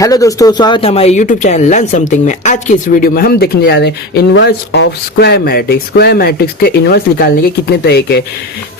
Hello दोस्तों, स्वागत है हमारे यूट्यूब चैनल लर्न समथिंग में। आज की इस वीडियो में हम देखने जा रहे हैं inverse of square matrix. Square matrix के इनवर्स निकालने के कितने तरीके।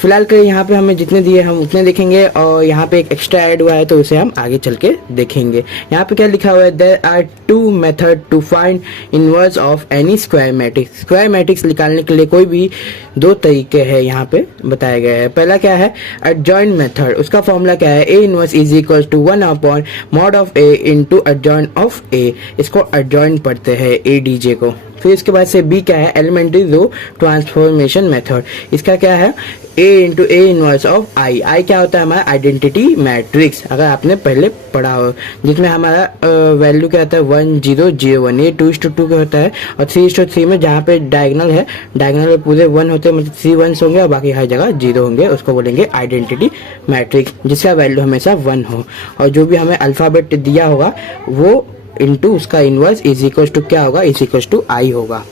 फिलहाल के यहाँ पे हमें जितने दिए हम उतने देखेंगे और यहाँ पे एक एक्स्ट्रा ऐड हुआ है तो उसे हम आगे चल के देखेंगे। यहाँ पे क्या लिखा हुआ है, there are two method to find inverse of any square matrix. Square matrix निकालने के लिए कोई भी दो तरीके हैं यहाँ पे बताया गया है। पहला क्या है, एडजॉइंट मेथड। उसका फॉर्मूला क्या है, A inverse is equal to 1 mod of A into adjoint of A. इसको एडजॉइंट पढ़ते हैं एडीजे को। फिर इसके बाद से बी क्या है, एलिमेंट्री रो ट्रांसफॉर्मेशन मेथड। इसका क्या है, A into A inverse of आई। आई क्या होता है, हमारा आइडेंटिटी मैट्रिक्स, अगर आपने पहले पढ़ा हो, जिसमें हमारा वैल्यू क्या होता है 1 0 0 1। ये 2:2 का होता है और 3:3 में जहाँ पे डायगोनल है, डायगोनल में पूरे 1 होते हैं, मतलब 3 1s होंगे और बाकी हर जगह 0 होंगे। उसको बोलेंगे आइडेंटिटी मैट्रिक्स, जिसका वैल्यू हमेशा 1 हो और जो भी हमें अल्फाबेट दिया होगा वो इंटू उसका इनवर्स इज इक्वल टू क्या होगा, इज इक्वल टू आई होगा।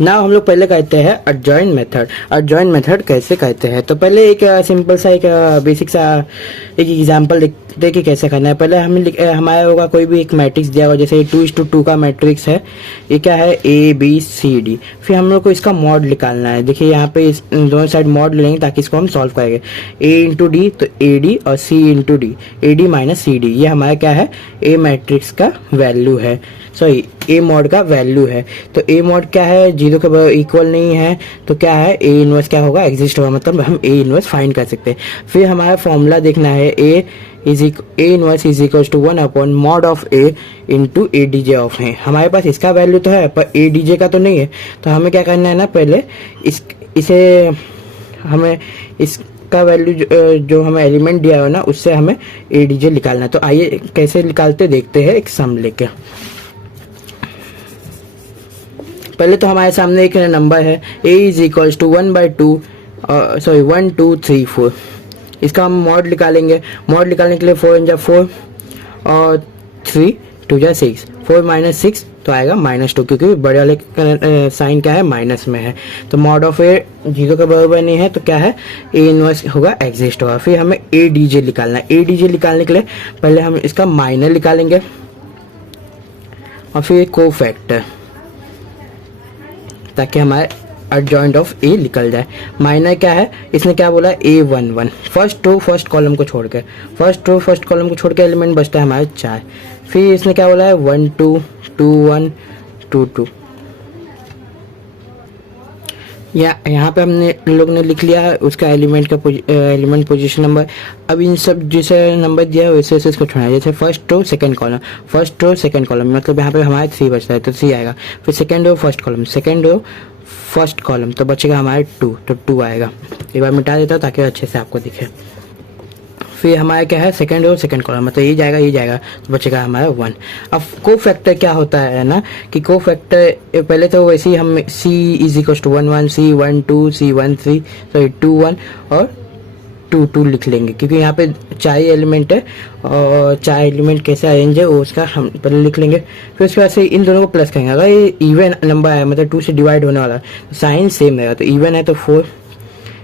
नाउ हम लोग पहले कहते हैं एडजॉइंट मेथड। एडजॉइंट मेथड कैसे कहते हैं, तो पहले एक सिंपल सा एक बेसिक सा एक एग्जांपल देखते कि कैसे करना है। पहले हमारा होगा कोई भी एक मैट्रिक्स दिया हुआ, जैसे 2:2 का मैट्रिक्स है। ये क्या है, ए बी सी डी। फिर हम लोग को इसका मॉड निकालना है। देखिए यहाँ पे इस दोनों साइड मॉड लेंगे ताकि इसको हम सॉल्व करेंगे। ए इंटू डी तो ए डी और C into D, A D minus C D. ये हमारा क्या है, ए मैट्रिक्स का वैल्यू है, सॉरी ए मॉड का वैल्यू है। तो ए मॉड क्या है, 0 के इक्वल नहीं है तो क्या है, ए इनवर्स क्या होगा, एग्जिस्ट होगा, मतलब हम ए इनवर्स फाइंड कर सकते हैं। फिर हमारा फॉर्मूला देखना है, A inverse is equal to 1 mod of A into A D J of है। हमारे पास इसका वैल्यू तो है पर ए डी जे का तो नहीं है, तो हमें क्या करना है ना, पहले हमें इसका वैल्यू जो हमें एलिमेंट दिया है ना उससे हमें ए डी जे निकालना है। तो आइए कैसे निकालते देखते हैं एक सम लेके। पहले तो हमारे सामने एक नंबर है, a is equals to 1/2 sorry 1 2 3 4। इसका हम मॉड निकालेंगे। मॉड निकालने के लिए 4 × 4 और 3 2 × 6, 4 - 6 तो आएगा -2, क्योंकि बड़े वाले साइन क्या है, माइनस में है। तो मॉड ऑफ ए 0 के बराबर नहीं है तो क्या है, ए इनवर्स होगा, एग्जिस्ट होगा। फिर हमें ए डी जे निकालना है। ए डी जे निकालने के लिए पहले हम इसका माइनर निकालेंगे और फिर कोफैक्टर, ताकि हमारे एडजॉइंट ऑफ ए निकल जाए। माइनर क्या है, इसने क्या बोला, A11 first row first column को छोड़ के एलिमेंट बचता है हमारे 4। फिर इसने क्या बोला है 1 2 2 1 2 2। यहाँ पे हमने लोग ने लिख लिया है उसका एलिमेंट का एलिमेंट पोजीशन नंबर। अब इन सब जैसे नंबर दिया है वैसे वैसे इसको छोड़ना है, जैसे फर्स्ट रो सेकंड कॉलम, मतलब यहाँ पे हमारे 3 बचता है तो 3 आएगा। फिर सेकंड रो फर्स्ट कॉलम तो बचेगा हमारे 2, तो 2 आएगा। एक बार मिटा देता हूँ ताकि अच्छे से आपको दिखे। फिर हमारा क्या है, सेकंड रो सेकंड कॉलम, मतलब ये जाएगा तो बचेगा हमारा 1। अब को फैक्टर क्या होता है ना, कि को फैक्टर पहले तो वैसे ही हम c is equal to 1 1 c 1 2 c 1 3 sorry 2 1 और 2 2 लिख लेंगे, क्योंकि यहाँ पे 4 एलिमेंट है और 4 एलिमेंट कैसे अरेंज है वो उसका हम पहले लिख लेंगे। फिर उसके बाद से इन दोनों को प्लस करेंगे। अगर ये इवन नंबर है, मतलब 2 से डिवाइड होने वाला है, साइन सेम रहेगा। तो इवन है तो 4,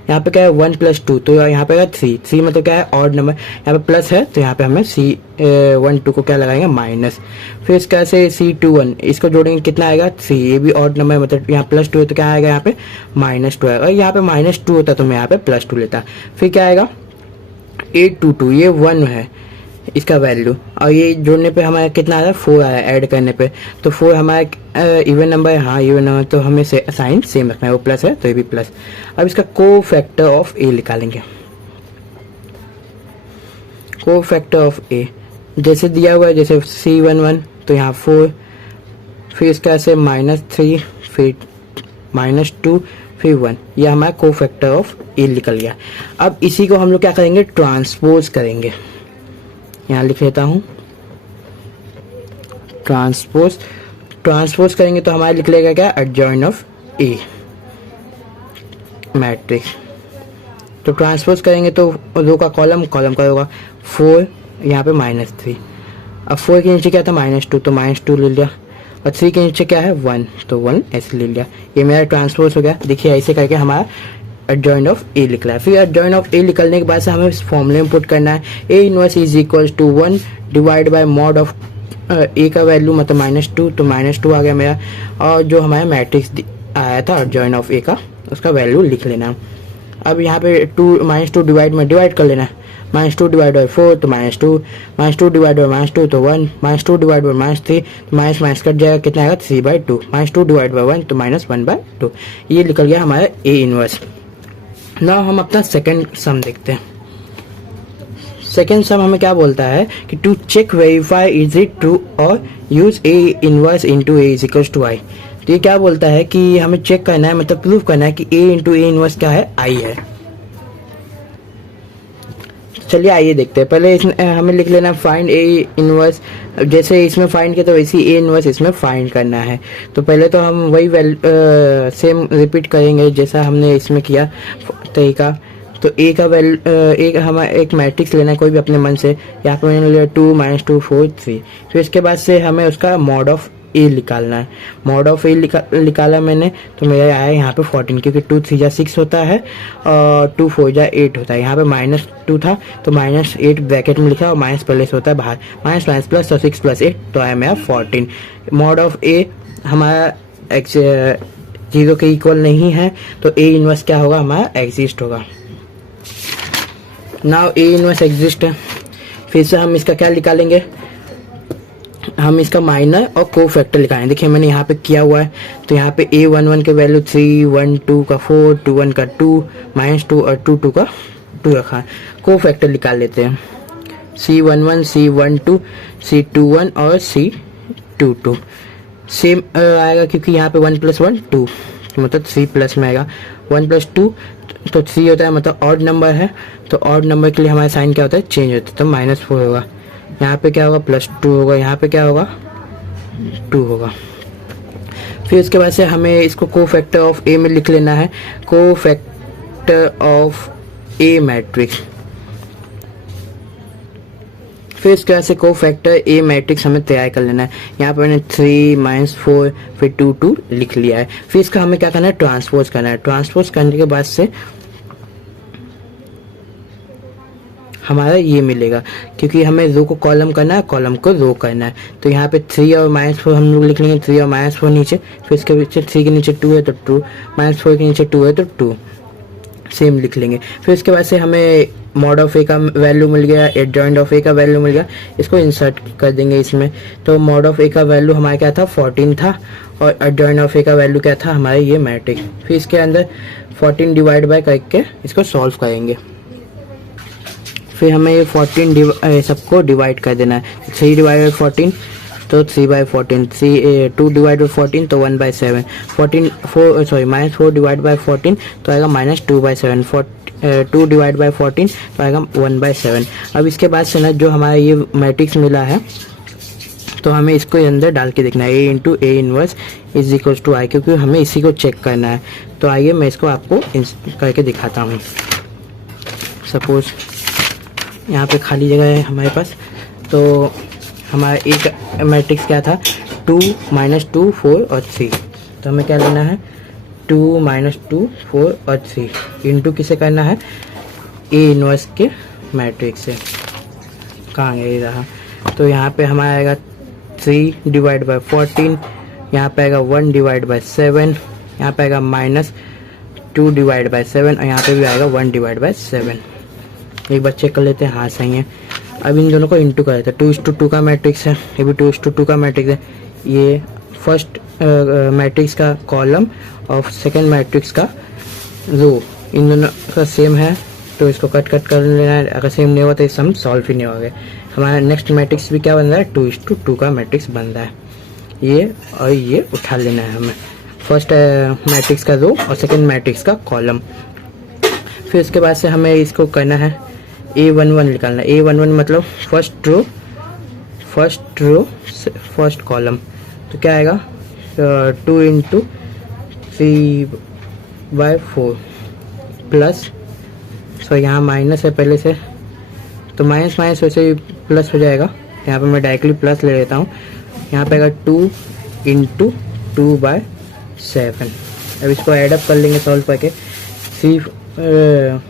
यहाँ पे क्या है 1 + 2 तो यहाँ पे 3 मतलब क्या है, ऑड नंबर। यहाँ पे प्लस है तो यहाँ पे हमें C1 2 को क्या लगाएंगे, माइनस। फिर इसका से C21 इसको जोड़ेंगे, कितना आएगा 3। ये भी ऑड नंबर, मतलब यहाँ +2 है तो क्या आएगा, यहाँ पे -2 आएगा। यहाँ पे -2 होता तो मैं यहाँ पे +2 लेता। फिर क्या आएगा 822, ये 1 है इसका वैल्यू, और ये जोड़ने पे हमारा कितना आया, 4 आया ऐड करने पे। तो 4 हमारा इवन नंबर है, हाँ इवन नंबर, तो हमें साइन सेम रखना है, वो प्लस है तो ये भी प्लस। अब इसका को फैक्टर ऑफ ए निकालेंगे। को फैक्टर ऑफ ए जैसे दिया हुआ है, जैसे C11 तो यहाँ 4, फिर इसका ऐसे -3 फिर -2 फिर 1, यह हमारा को फैक्टर ऑफ ए निकल गया। अब इसी को हम लोग क्या करेंगे, ट्रांसपोज करेंगे। यहाँ लिख लेता हूँ ट्रांसपोज करेंगे तो हमारा लिख लेगा क्या, एडजॉइंट ऑफ ए मैट्रिक्स। तो ट्रांसपोज करेंगे तो रो का कॉलम का होगा 4, यहाँ पे -3। अब 4 के नीचे क्या था, -2 तो -2 ले लिया, और 3 के नीचे क्या है 1 तो 1 ऐसे ले लिया। ये मेरा ट्रांसपोज हो गया। देखिए ऐसे करके हमारा एडजॉइंट ऑफ ए लिखना है। फिर एडजॉइंट ऑफ ए निकलने के बाद से हमें इस फॉर्मूले में पुट करना है A inverse is equal to 1 divide by mod of A का वैल्यू मतलब -2, तो -2 आ गया मेरा, और जो हमारा मैट्रिक्स आया था एडजॉइंट ऑफ ए का उसका वैल्यू लिख लेना है। अब यहाँ पे -2 डिवाइड कर लेना है, -2 डिवाइड बाई 4 तो -2, -2 डिवाइड बाई -2 तो 1, -2 डिवाइड बाई -3 तो माइनस कट जाएगा, कितना आएगा 3/2, -2 डिवाइड बाई 1 तो -1/2। ये निकल गया हमारा ए इनवर्स। ना हम अपना सेकंड सम देखते हैं। सेकंड सम हमें क्या बोलता है कि to check verify is it true और use A inverse into A is equal to I. तो ये क्या बोलता है कि हमें चेक करना है, मतलब प्रूफ करना है कि ए इंटू ए इनवर्स क्या है, आई है। चलिए आइए देखते हैं। पहले हमें लिख लेना फाइंड ए इनवर्स, जैसे इसमें फाइंड किया तो वैसे ए इनवर्स इसमें फाइंड करना है। तो पहले तो हम वही सेम रिपीट करेंगे जैसा हमने इसमें किया तरीका। तो ए का वैल्यू हमें एक मैट्रिक्स लेना है कोई भी अपने मन से, यहाँ पर मैंने लिया 2 -2 4 3। फिर इसके बाद से हमें उसका मॉड ऑफ ए निकालना है। मॉड ऑफ ए निकाला मैंने, तो मेरा आया यहाँ पे 14, क्योंकि 2 3 जा 6 होता है और 2 4 जा 8 होता है। यहाँ पे -2 था तो -8 ब्रैकेट में लिखा और माइनस प्लस होता है बाहर, माइनस माइनस प्लस और 6 + 8 तो आया मेरा 14। मॉड ऑफ ए हमारा 0 के इक्वल नहीं है, तो ए इनवर्स क्या होगा हमारा, एग्जिस्ट होगा। नाउ ए इनवर्स एग्जिस्ट है। फिर से हम इसका क्या निकालेंगे, हम इसका माइनर और को फैक्टर निकालेंगे। देखिए मैंने यहाँ पे किया हुआ है, तो यहाँ पे a11 के वैल्यू 3, 1 2 का 4, 21 का 2, -2 और 2 2 का 2 रखा है। को फैक्टर निकाल लेते हैं, C11 C12 C21 और C22 सेम आएगा, क्योंकि यहाँ पे 1 + 1 2 मतलब 3 प्लस में आएगा। 1 + 2 तो 3 होता है, मतलब ऑड नंबर है, तो ऑड नंबर के लिए हमारा साइन क्या होता है, चेंज होता है, तो -4 होगा। यहाँ पे क्या होगा, +2 होगा, यहाँ पे क्या होगा 2 होगा। फिर उसके बाद से हमें इसको को फैक्टर ऑफ ए में लिख लेना है, को फैक्टर ऑफ ए मैट्रिक्स। फिर इसके बाद से को फैक्टर ए मैट्रिक्स हमें तैयार कर लेना है। यहाँ पर मैंने 3 -4 फिर 2 2 लिख लिया है। फिर इसका हमें क्या करना है, ट्रांसपोज करना है। ट्रांसपोज करने के बाद से हमारा ये मिलेगा, क्योंकि हमें रो को कॉलम करना है, कॉलम को रो करना है। तो यहाँ पे 3 और -4 हम लोग लिख लेंगे, 3 और -4 नीचे, फिर इसके पीछे 3 के नीचे 2 है तो 2, -4 के नीचे 2 है तो 2 सेम लिख लेंगे। फिर इसके बाद से हमें मॉड ऑफ ए का वैल्यू मिल गया, एडजॉइंट ऑफ ए का वैल्यू मिल गया, इसको इंसर्ट कर देंगे इसमें। तो मॉड ऑफ ए का वैल्यू हमारा क्या था, 14 था, और एडजॉइंट ऑफ ए का वैल्यू क्या था, हमारे ये मैट्रिक्स। फिर इसके अंदर 14 डिवाइड बाय करके इसको सॉल्व करेंगे। फिर हमें ये 14 सबको डिवाइड कर देना है। 3 डिवाइड बाई 14 तो 3/14, 2 डिवाइड बाई 14 तो 1/7, -4 डिवाइड बाई 14 तो आएगा -2/7, 2 डिवाइड बाई 14 तो आएगा 1/7। अब इसके बाद से ना जो हमारा ये मैट्रिक्स मिला है, तो हमें इसको अंदर डाल के देखना है, A into A inverse is equal to I, क्योंकि हमें इसी को चेक करना है। तो आइए मैं इसको आपको करके दिखाता हूँ। सपोज यहाँ पे खाली जगह है हमारे पास, तो हमारा एक मैट्रिक्स क्या था, 2 -2 4 और 3। तो हमें क्या लेना है, 2 -2 4 और 3 इंटू किसे करना है, ए इनवर्स के मैट्रिक्स से। कहाँ गया, ये रहा। तो यहाँ पे हमारा आएगा 3 डिवाइड बाई 14, यहाँ पे आएगा 1 डिवाइड बाई 7, यहाँ पे आएगा -2 डिवाइड बाई 7 और यहाँ पे भी आएगा 1 डिवाइड बाई 7। एक बार चेक कर लेते हैं, हाँ सही है। अब इन दोनों को इंटू कर देते हैं। 2:2 का मैट्रिक्स है, ये भी 2:2 का मैट्रिक्स है। ये फर्स्ट मैट्रिक्स का कॉलम और सेकंड मैट्रिक्स का रो, इन दोनों का सेम है, तो इसको कट कर लेना है। अगर सेम नहीं हुआ तो इस हम सॉल्व ही नहीं होगा। हमारा नेक्स्ट मैट्रिक्स भी क्या बन रहा है, 2:2 का मैट्रिक्स बन रहा है। ये और ये उठा लेना है हमें, फर्स्ट मैट्रिक्स का रो और सेकेंड मैट्रिक्स का कॉलम। फिर उसके बाद से हमें इसको करना है, A11 निकालना है। A11 मतलब फर्स्ट रो फर्स्ट कॉलम। तो क्या आएगा, 2 × 3/4 प्लस, सो यहाँ माइनस है पहले से, तो माइनस वैसे ही प्लस हो जाएगा। यहाँ पे मैं डायरेक्टली प्लस ले लेता हूँ। यहाँ पे आएगा 2 × 2/7। अब इसको ऐडअप कर लेंगे सॉल्व करके, 3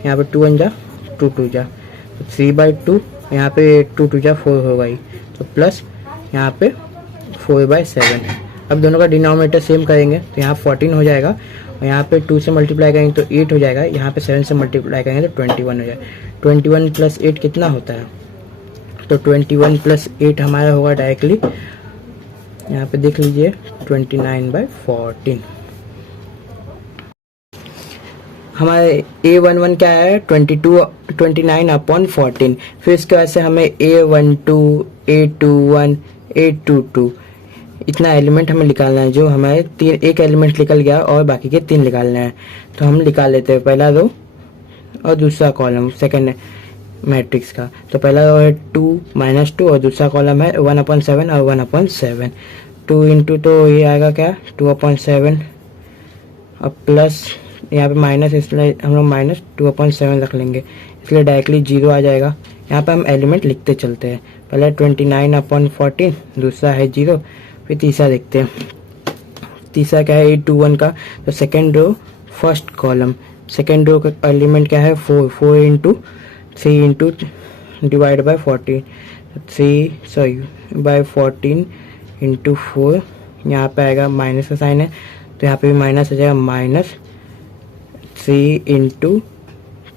यहाँ पे 2 1 जा 2 2 जा 3/2, यहाँ पे 2 2 जा 4 होगा ही, तो प्लस यहाँ पे 4/7। अब दोनों का डिनोमिनेटर सेम करेंगे तो यहाँ 14 हो जाएगा, और यहाँ पे 2 से मल्टीप्लाई करेंगे तो 8 हो जाएगा, यहाँ पे 7 से मल्टीप्लाई करेंगे तो 21 हो जाएगा। 21 प्लस 8 कितना होता है, तो 21 प्लस 8 हमारा होगा डायरेक्टली, यहाँ पे देख लीजिए 29/14। हमारे A11 क्या है 29/14। फिर इसके बाद से हमें A12, A21, A22 इतना एलिमेंट हमें निकालना है, जो हमारे एक एलिमेंट निकल गया और बाकी के 3 निकालने हैं। तो हम निकाल लेते हैं पहला रो और दूसरा कॉलम सेकेंड मैट्रिक्स का। तो पहला रो है 2 -2 और दूसरा कॉलम है 1/7 और 1/7। 2 इंटू तो ये आएगा क्या 2/7 और प्लस यहाँ पे माइनस, इसलिए हम लोग -2/7 रख लेंगे, इसलिए डायरेक्टली 0 आ जाएगा। यहाँ पे हम एलिमेंट लिखते चलते हैं, पहला 29/14, दूसरा है 0, फिर तीसरा देखते हैं। तीसरा क्या है A21 का, तो second row first column, second row का एलिमेंट क्या है 4 into 3 into divide by 14, 3/14 into 4, यहाँ पे आएगा माइनस का साइन है तो यहाँ पे भी माइनस आ जाएगा, -3 इंटू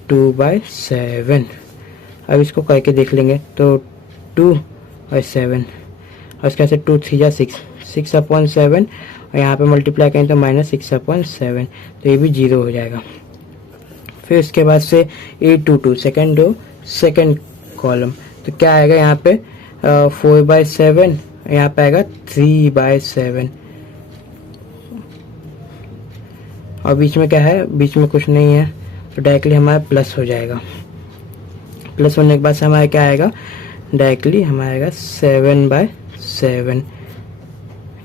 2/7। अब इसको करके देख लेंगे तो 2/7 और इसके से 2 3 जा 6, 6/7 और यहाँ पे मल्टीप्लाई करें तो -6/7, तो ये भी 0 हो जाएगा। फिर इसके बाद से A22 second row second column, तो क्या आएगा यहाँ पे 4/7, यहाँ पे आएगा 3/7 और बीच में क्या है, बीच में कुछ नहीं है तो डायरेक्टली हमारा प्लस हो जाएगा। प्लस होने के बाद से हमारा क्या आएगा, डायरेक्टली हमारा आएगा 7/7,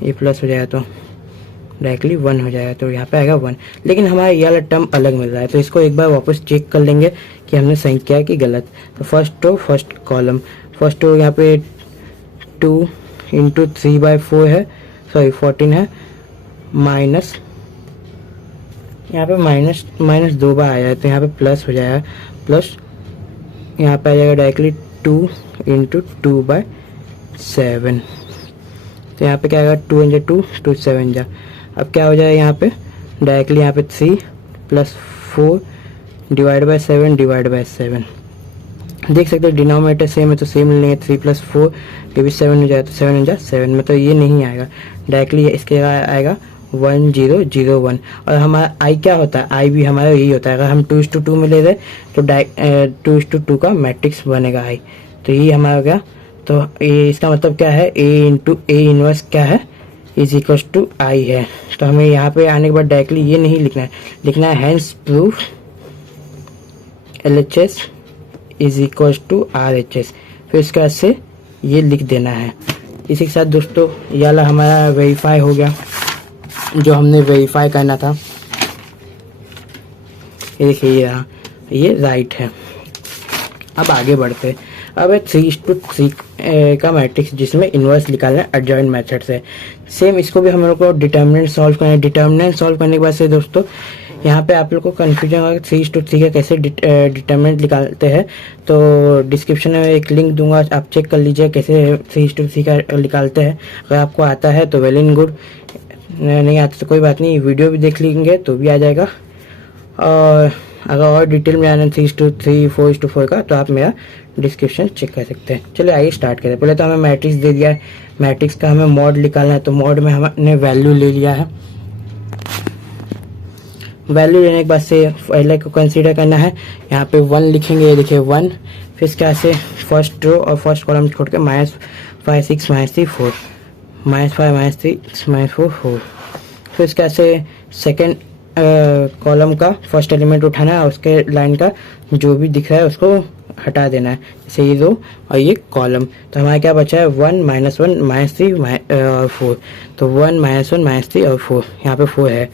ये प्लस हो जाएगा तो डायरेक्टली 1 हो जाएगा, तो यहाँ पे आएगा 1। लेकिन हमारा ये वाला टर्म अलग मिल रहा है, तो इसको एक बार वापस चेक कर लेंगे कि हमने सही किया है कि गलत। तो first row first column, first row यहाँ पे 2 इंटू 3/4 है, सॉरी 14 है, माइनस यहाँ पे माइनस 2 बार आया है तो यहाँ पे प्लस हो जाएगा, प्लस यहाँ पे आ जाएगा डायरेक्टली 2 इंटू 2/7, तो यहाँ पे क्या आएगा 2 × 2 2 7 जा। अब क्या हो जाएगा यहाँ पे डायरेक्टली यहाँ पे 3 + 4 /7 देख सकते हैं डिनोमिनेटर सेम है तो सेम लेंगे, 3 + 4 ये भी 7 हो जाए तो 7 × 7, मतलब ये नहीं आएगा, डायरेक्टली इसके आएगा 1 0 0 1। और हमारा आई क्या होता है, आई भी हमारा यही होता है, अगर हम 2:2 में ले रहे तो 2:2 का मैट्रिक्स बनेगा आई, तो ये हमारा हो गया। तो ये इसका मतलब क्या है, A × A इनवर्स क्या है = I है। तो हमें यहाँ पे आने के बाद डायरेक्टली ये नहीं लिखना है हैंस प्रूफ LHS = RHS, फिर इसके बाद से ये लिख देना है। इसी के साथ दोस्तों ये वाला हमारा वेरीफाई हो गया, जो हमने वेरीफाई करना था। ये देखिए ये राइट है। अब आगे बढ़ते, अब है 3:3 का मैट्रिक्स जिसमें इन्वर्स निकालना है एडजॉइंट मेथड से। सेम इसको भी हम लोग को डिटर्मिनेंट सॉल्व करना है। डिटर्मिनेंट सॉल्व करने के बाद से दोस्तों यहाँ पे आप लोग को कन्फ्यूजन होगा 3:3 का कैसे डिटर्मिनेंट निकालते हैं, तो डिस्क्रिप्शन में एक लिंक दूंगा, आप चेक कर लीजिए कैसे 3:3 का निकालते हैं। अगर आपको आता है तो वेल एंड गुड, नहीं आता तो कोई बात नहीं, वीडियो भी देख लेंगे तो भी आ जाएगा। और अगर और डिटेल में आना 3:3 4:4 का तो आप मेरा डिस्क्रिप्शन चेक कर सकते हैं। चलिए आइए स्टार्ट करें। पहले तो हमें मैट्रिक्स दे दिया है, मैट्रिक्स का हमें मॉड निकालना है, तो मॉड में हमने वैल्यू ले लिया है। वैल्यू लेने के बाद से पहले को कंसीडर करना है, यहाँ पे 1 लिखेंगे, ये देखिए 1, फिर इसके से फर्स्ट रो और फर्स्ट कॉलम छोड़ के -5 6 -3 4, -5 -3 -4 4, फिर इसके से सेकेंड कॉलम का फर्स्ट एलिमेंट उठाना है और उसके लाइन का जो भी दिख रहा है उसको हटा देना है, जैसे ये 2 और ये कॉलम। तो हमारा क्या बचा है 1 -1 -3 और 4, तो 1 -1 -3 और 4, यहाँ पे 4 है,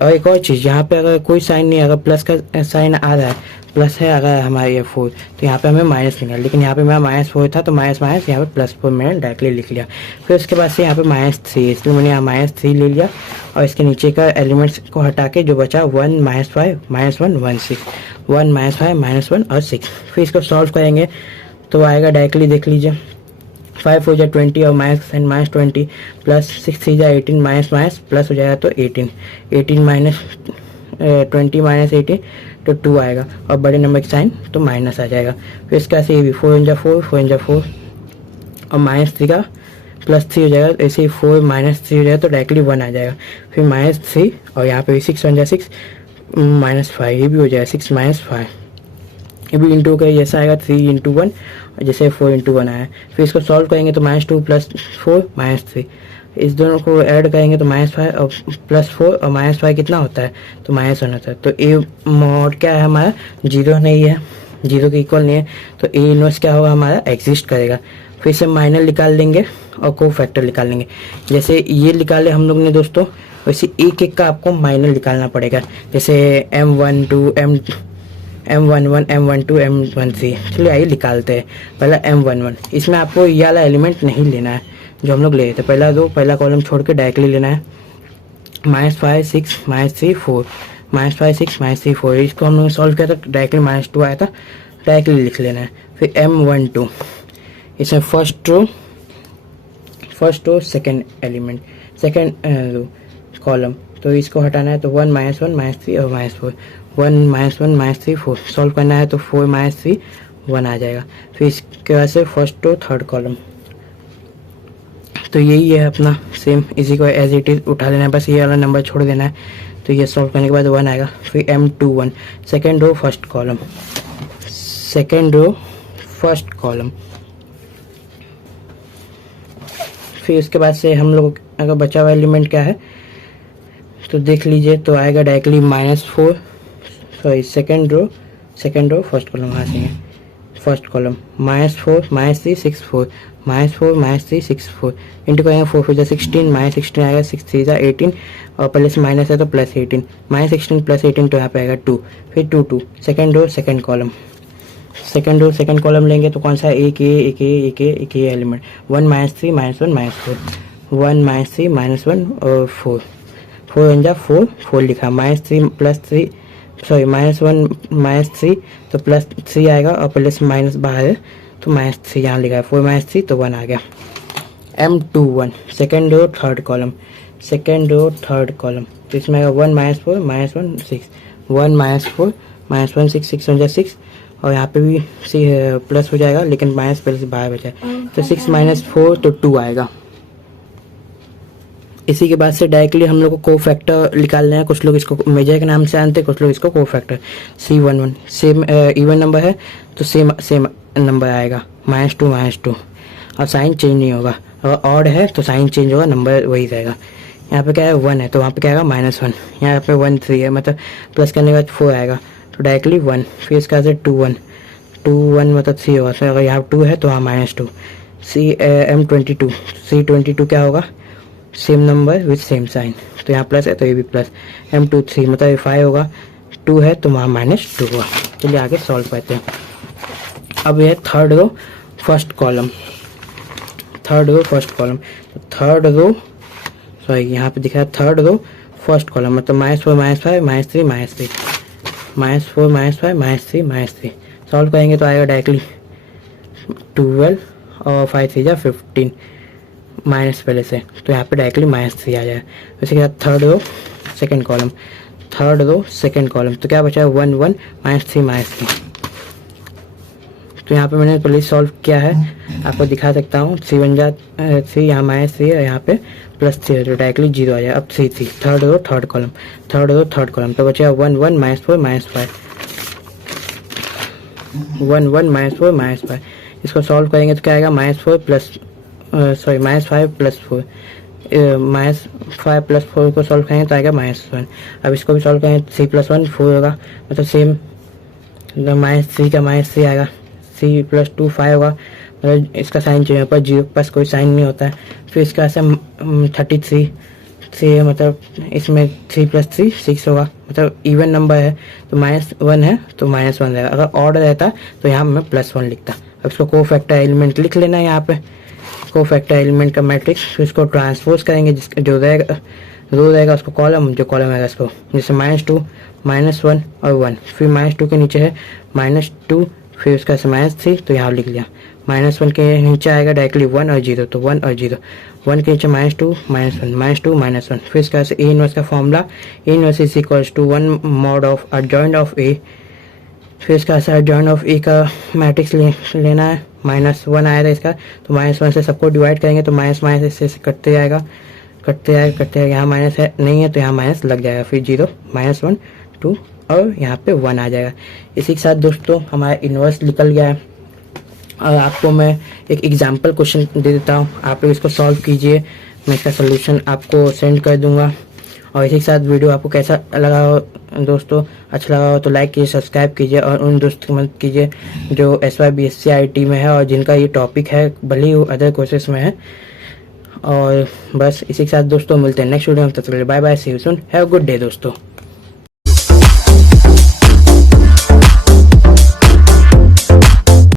और एक और चीज़, यहाँ पे अगर कोई साइन नहीं, अगर प्लस का साइन आ रहा है, प्लस है अगर हमारे ये 4, तो यहाँ पे हमें माइनस लिखना है, लेकिन यहाँ पे मेरा -4 था तो माइनस माइनस यहाँ पे +4 मैंने डायरेक्टली लिख लिया। फिर उसके बाद से यहाँ पे -3, इसलिए मैंने यहाँ -3 ले लिया और इसके नीचे का एलिमेंट्स को हटा के जो बचा 1 -5 -1 1 6, 1 -5 -1 और 6। फिर इसको सॉल्व करेंगे तो आएगा डायरेक्टली, देख लीजिए 5 हो जाए 20 और -20 प्लस 6 3 जाए 18 माइनस माइनस प्लस हो जाएगा तो 18 -20 -18 तो 2 आएगा और बड़े नंबर की साइन तो माइनस आ जाएगा। फिर इसका से ये भी 4 × 4 4 × 4 और -3 का +3 हो जाएगा, ऐसे ही 4 -3 हो जाएगा तो डायरेक्टली 1 आ जाएगा। फिर -3 और यहाँ पे भी 6 × 6 -5, ये भी हो जाएगा 6 -5, ये भी इंटू का जैसा आएगा 3 × 1 जैसे 4 × 1 आया। फिर इसको सॉल्व करेंगे तो -2 + 4 -3, इस दोनों को ऐड करेंगे तो -5 और +4 और -5 कितना होता है तो -1 होता है। तो ए मॉड क्या है हमारा, 0 नहीं है, 0 के इक्वल नहीं है, तो ए इनवर्स क्या होगा हमारा, एग्जिस्ट करेगा। फिर से माइनर निकाल लेंगे और को फैक्टर निकाल लेंगे। जैसे ये निकाले हम लोग ने दोस्तों, वैसे एक एक का आपको माइनर निकालना पड़ेगा। जैसे M12 M11 M12 M13, चलिए आइए निकालते हैं। पहला M11, इसमें आपको ये वाला एलिमेंट नहीं लेना है जो हम लोग ले रहे थे, पहला कॉलम छोड़ के डायरेक्टली लेना है। -5 6 -3 4 -5 6 -3 4, इसको हम लोग सॉल्व किया था डायरेक्टली -2 आया था, डायरेक्टली लिख लेना है। फिर M12, इसमें first row second element second column, तो इसको हटाना है तो 1 -1 -3 और -4, 1 -1 -3 4, सॉल्व करना है तो 4 -3 1 आ जाएगा। फिर इसके बाद से फर्स्ट रो थर्ड कॉलम, तो यही है अपना सेम, इसी को एज इट इज उठा लेना है, बस ये वाला नंबर छोड़ देना है। तो ये सॉल्व करने के बाद 1 आएगा। फिर M21, second row first column, second row first column. फिर उसके बाद से हम लोग अगर बचा हुआ एलिमेंट क्या है तो देख लीजिए, तो आएगा directly -4, sorry second row first column, वहाँ से फर्स्ट कॉलम -4 -3 6 4 -4 -3 6 4, इंटू करेंगे 4 4 16 -16 आएगा, 6 3 18 और पहले से माइनस है तो +18, -16 +18 तो यहाँ पे आएगा 2। फिर 2 2 second row second column, second row second column लेंगे तो कौन सा, एक ये एलिमेंट 1 -3 -1 -4, 1 -3 -1 और 4 4 4 4 लिखा, -3 +3 सॉरी -1 -3 तो +3 आएगा और प्लस माइनस बाहर है तो -3 यहाँ लिखा है, 4 -3 तो 1 आ गया। M21, second row third column, second row third column, तो इसमें आएगा 1 -4 -1 6, 1 -4 -1 6 6 × 6 और यहाँ पे भी प्लस हो जाएगा लेकिन माइनस पहले से बाहर बचा है, तो 6 -4 तो 2 आएगा। इसी के बाद से डायरेक्टली हम लोग को फैक्टर निकालना है। कुछ लोग इसको मेजर के नाम से जानते हैं, कुछ लोग इसको को factor. C11 same even number है तो सेम नंबर आएगा, -2 और साइन चेंज नहीं होगा। अगर ऑड है तो साइन चेंज होगा, नंबर वही रहेगा। यहाँ पे क्या है 1 है तो वहाँ पे क्या आएगा -1, यहाँ पे 1 3 है, मतलब प्लस करने के बाद 4 आएगा तो डायरेक्टली 1। फिर इसका से 2 1 मतलब 3 होगा, तो अगर यहाँ 2 है तो वहाँ -2। M22 क्या होगा, same number with same sign, तो यहाँ प्लस है तो ये भी प्लस। M23 मतलब ये 5 होगा, 2 है तो वहाँ -2 होगा। चलिए आगे सॉल्व करते हैं। अब ये third row first column, third row first column, तो थर्ड रो सॉरी यहाँ पे दिखा है थर्ड रो फर्स्ट कॉलम, मतलब -4 -5 -3 -3 -4 -5 -3 -3, सॉल्व करेंगे तो आएगा डायरेक्टली 12 और 5 3 जा 15 माइनस पहले से, तो यहाँ पे डायरेक्टली -3 आ जाएगा। उसी के बाद third row second column, third row second column, तो क्या बचा है 1 1 -3 -3, तो यहाँ पे मैंने पहले सॉल्व किया है, आपको दिखा सकता हूँ। 3 1 जा 3, यहाँ -3 है, यहाँ पे +3 है तो डायरेक्टली 0 आ जाएगा। अब 3 3 third row third column, third row third column, तो बचा 1 1 -4 -5 1 1 -4 -5, इसको सॉल्व करेंगे तो क्या आएगा -4 प्लस सॉरी -5 + 4, -5 + 4 को सॉल्व करेंगे तो आएगा -1। अब इसको भी सॉल्व करेंगे 3 + 1 4 होगा, मतलब सेम -3 का -3 आएगा, 3 + 2 5 होगा, मतलब इसका साइन चाहिए पर 0 के पास कोई साइन नहीं होता है। फिर इसका से 3 मतलब इसमें 3 + 3 6 होगा, मतलब इवन नंबर है तो -1 है तो -1 रहेगा। अगर ऑड रहता तो यहाँ मैं +1 लिखता। अब इसको कोफैक्टर एलिमेंट लिख लेना है यहाँ पे, कोफैक्टर एलिमेंट का मैट्रिक्स। इसको ट्रांसपोज करेंगे, जिसका जो रहेगा रो रहेगा उसको कॉलम, जो कॉलम रहेगा इसको, जैसे -2 -1 और 1, फिर -2 के नीचे है -2, फिर उसका -3 तो यहाँ लिख लिया। -1 के नीचे आएगा डायरेक्टली 1 और 0 तो 1 और 0, 1 के नीचे -2 -1 -2 -1, फिर इसका A इनवर्स का formula A inverse is equals to 1 mod of adjoint of A। फिर इसका adjoint ऑफ A का मैट्रिक्स लेना है, -1 आया था इसका तो -1 से सबको डिवाइड करेंगे तो माइनस माइनस इससे कटते जाएगा, कटते जाएगा। यहाँ माइनस है नहीं है तो यहाँ माइनस लग जाएगा, फिर 0 -1 2 और यहाँ पे 1 आ जाएगा। इसी के साथ दोस्तों हमारा इन्वर्स निकल गया है। और आपको मैं एक एग्जाम्पल क्वेश्चन दे देता हूँ, आप लोग इसको सॉल्व कीजिए, मैं इसका सोल्यूशन आपको सेंड कर दूंगा। और इसी के साथ वीडियो आपको कैसा लगा हो दोस्तों, अच्छा लगा हो तो लाइक कीजिए, सब्सक्राइब कीजिए और उन दोस्तों की मदद कीजिए जो SYBSC IIT में है और जिनका ये टॉपिक है, भले ही अदर कोर्सेस में है। और बस इसी के साथ दोस्तों मिलते हैं नेक्स्ट वीडियो में, तब तक के लिए bye bye, see you soon, have a good day दोस्तों।